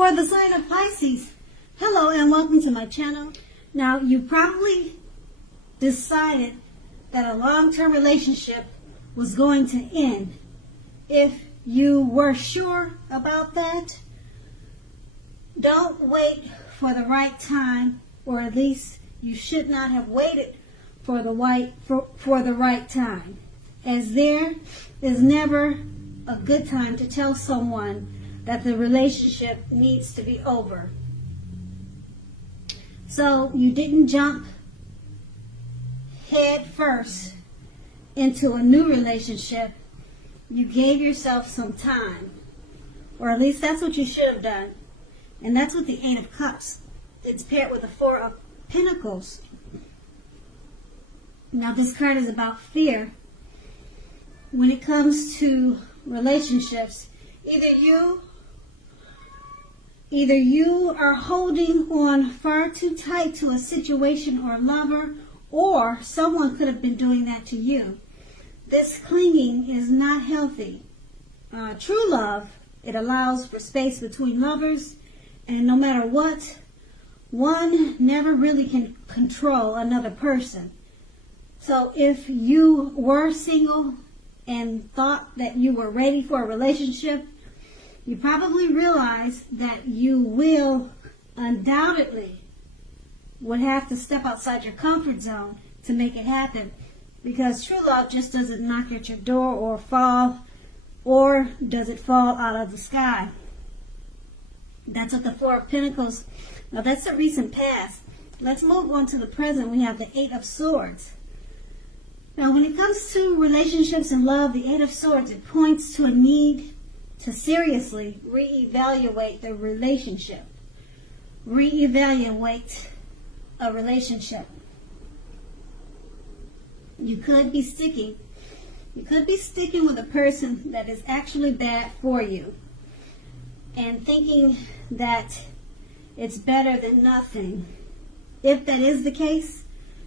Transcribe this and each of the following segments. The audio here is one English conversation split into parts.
For the sign of Pisces, hello and welcome to my channel. Now, you probably decided that a long-term relationship was going to end. If you were sure about that, don't wait for the right time, or at least you should not have waited for the right time, as there is never a good time to tell someone that the relationship needs to be over. So you didn't jump head first into a new relationship. You gave yourself some time, or at least that's what you should have done. And that's what the Eight of Cups, it's paired with the Four of Pentacles. Now this card is about fear. When it comes to relationships, either you are holding on far too tight to a situation or lover, or someone could have been doing that to you. This clinging is not healthy. True love, it allows for space between lovers, and no matter what, one never really can control another person. So if you were single and thought that you were ready for a relationship, you probably realize that you will undoubtedly would have to step outside your comfort zone to make it happen, because true love just doesn't knock at your door or fall, or does it fall out of the sky. That's what the Four of Pentacles. Now that's the recent past. Let's move on to the present. We have the Eight of Swords. Now when it comes to relationships and love, the Eight of Swords, it points to a need to seriously reevaluate the relationship. Reevaluate a relationship. You could be sticking with a person that is actually bad for you, and thinking that it's better than nothing. If that is the case,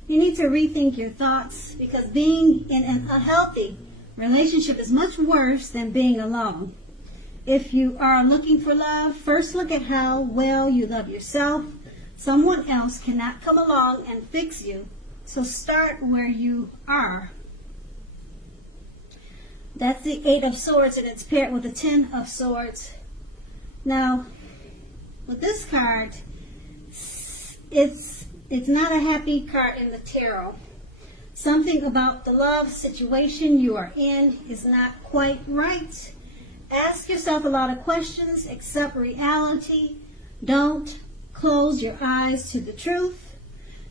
you need to rethink your thoughts, because being in an unhealthy relationship is much worse than being alone. If you are looking for love, first look at how well you love yourself. Someone else cannot come along and fix you, so start where you are. That's the Eight of Swords, and it's paired with the Ten of Swords. Now, with this card, it's not a happy card in the tarot. Something about the love situation you are in is not quite right. Ask yourself a lot of questions, accept reality. Don't close your eyes to the truth.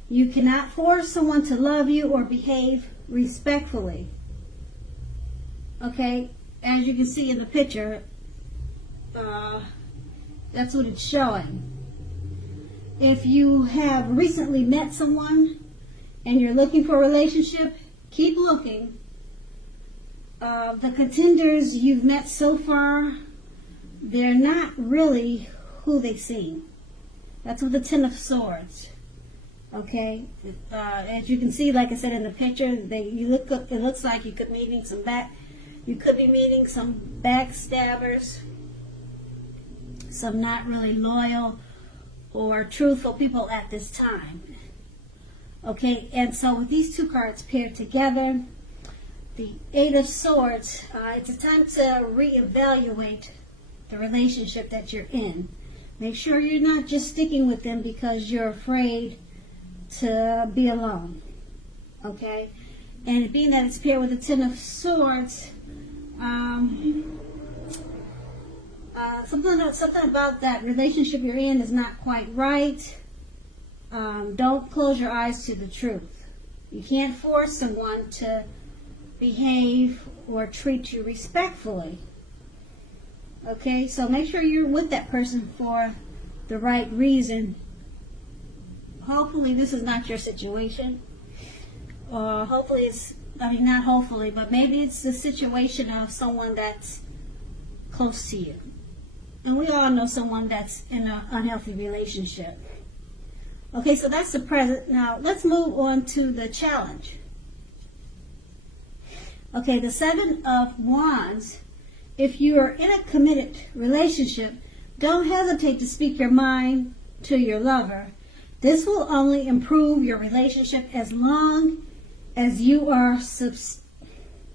You cannot force someone to love you or behave respectfully. Okay, as you can see in the picture, that's what it's showing. If you have recently met someone and you're looking for a relationship, keep looking. The contenders you've met so far, they're not really who they seem. That's with the Ten of Swords. Okay, as you can see, like I said in the picture, it looks like you could be meeting some backstabbers, some not really loyal or truthful people at this time. Okay, and so with these two cards paired together, the Eight of Swords, it's a time to reevaluate the relationship that you're in. Make sure you're not just sticking with them because you're afraid to be alone. Okay? And being that it's paired with the Ten of Swords, something about that relationship you're in is not quite right. Don't close your eyes to the truth. You can't force someone to behave or treat you respectfully. Okay, so make sure you're with that person for the right reason. Hopefully this is not your situation. Hopefully not hopefully, but maybe it's the situation of someone that's close to you. And we all know someone that's in an unhealthy relationship. Okay, so that's the present. Now let's move on to the challenge. Okay, the Seven of Wands. If you are in a committed relationship, Don't hesitate to speak your mind to your lover. This will only improve your relationship as long as you are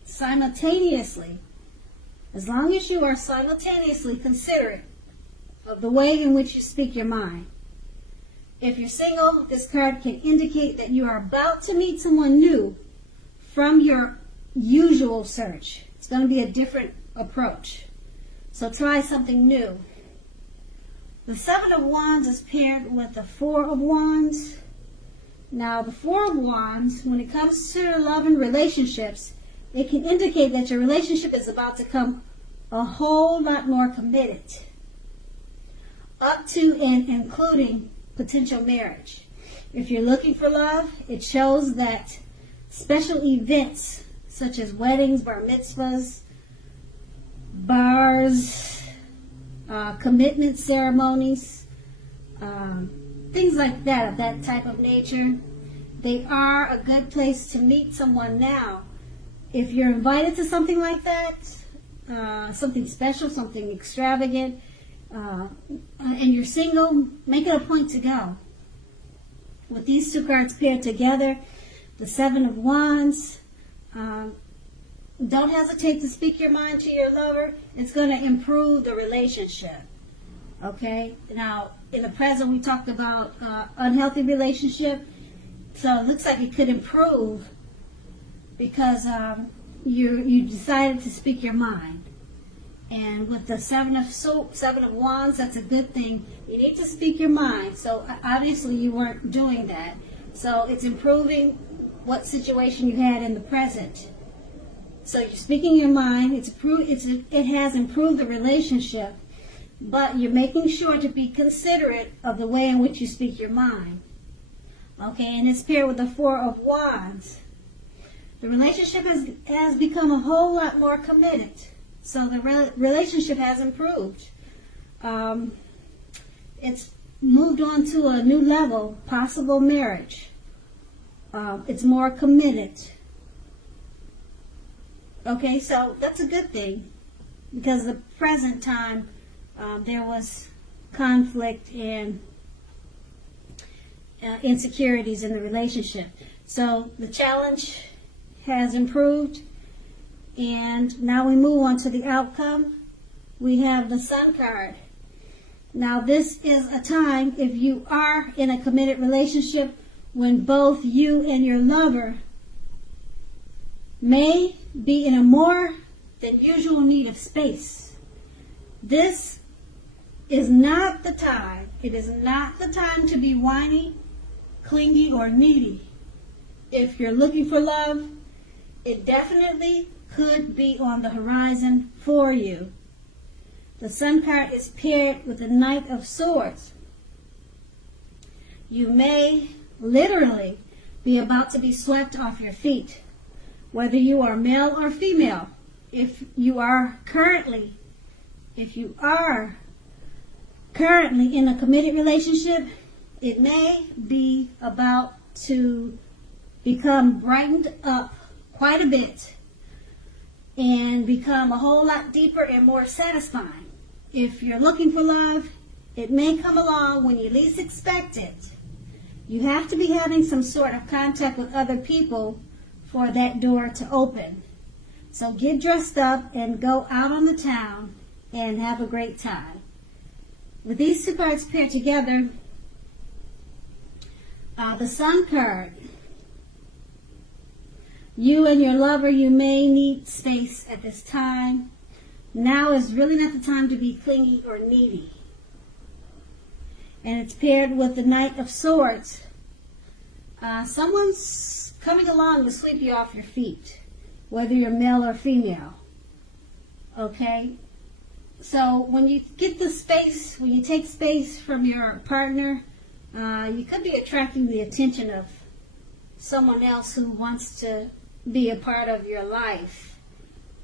simultaneously considerate of the way in which you speak your mind. If you're single, this card can indicate that you are about to meet someone new from your usual search. It's going to be a different approach. So try something new. The Seven of Wands is paired with the Four of Wands. Now, the Four of Wands, when it comes to love and relationships, it can indicate that your relationship is about to come a whole lot more committed, up to and including potential marriage. If you're looking for love, it shows that special events such as weddings, bar mitzvahs, bars, commitment ceremonies, things like that, of that type of nature, they are a good place to meet someone now. If you're invited to something like that, something special, something extravagant, and you're single, make it a point to go. With these two cards paired together, the Seven of Wands, don't hesitate to speak your mind to your lover. It's going to improve the relationship. Okay? Now, in the present, we talked about unhealthy relationship. So it looks like it could improve because you decided to speak your mind. And with the Seven of Wands, that's a good thing. You need to speak your mind. So obviously you weren't doing that. So it's improving what situation you had in the present. So you're speaking your mind. It has improved the relationship, but you're making sure to be considerate of the way in which you speak your mind. Okay, and it's paired with the Four of Wands. The relationship has become a whole lot more committed. So the relationship has improved. It's moved on to a new level, possible marriage. It's more committed. Okay, so that's a good thing because the present time there was conflict and insecurities in the relationship. So the challenge has improved, and now we move on to the outcome. We have the Sun card. Now this is a time, if you are in a committed relationship, when both you and your lover may be in a more than usual need of space. This is not the time. It is not the time to be whiny, clingy, or needy. If you're looking for love, it definitely could be on the horizon for you. The Sun card is paired with the Knight of Swords. You may literally be about to be swept off your feet, whether you are male or female. If you are currently in a committed relationship, it may be about to become brightened up quite a bit and become a whole lot deeper and more satisfying. If you're looking for love, it may come along when you least expect it. You have to be having some sort of contact with other people for that door to open. So get dressed up and go out on the town and have a great time. With these two cards paired together, the Sun card, you and your lover, you may need space at this time. Now is really not the time to be clingy or needy. And it's paired with the Knight of Swords. Someone's coming along to sweep you off your feet, whether you're male or female. Okay? So when you get the space, when you take space from your partner, you could be attracting the attention of someone else who wants to be a part of your life.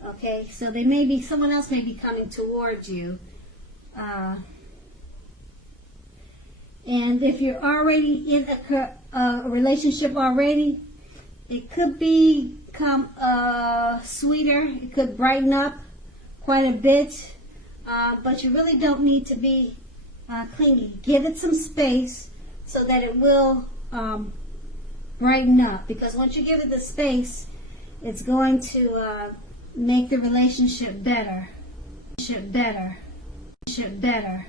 Okay? So someone else may be coming towards you. And if you're already in a relationship already, it could become sweeter. It could brighten up quite a bit. but you really don't need to be clingy. Give it some space so that it will brighten up, because once you give it the space, it's going to make the relationship better. Better.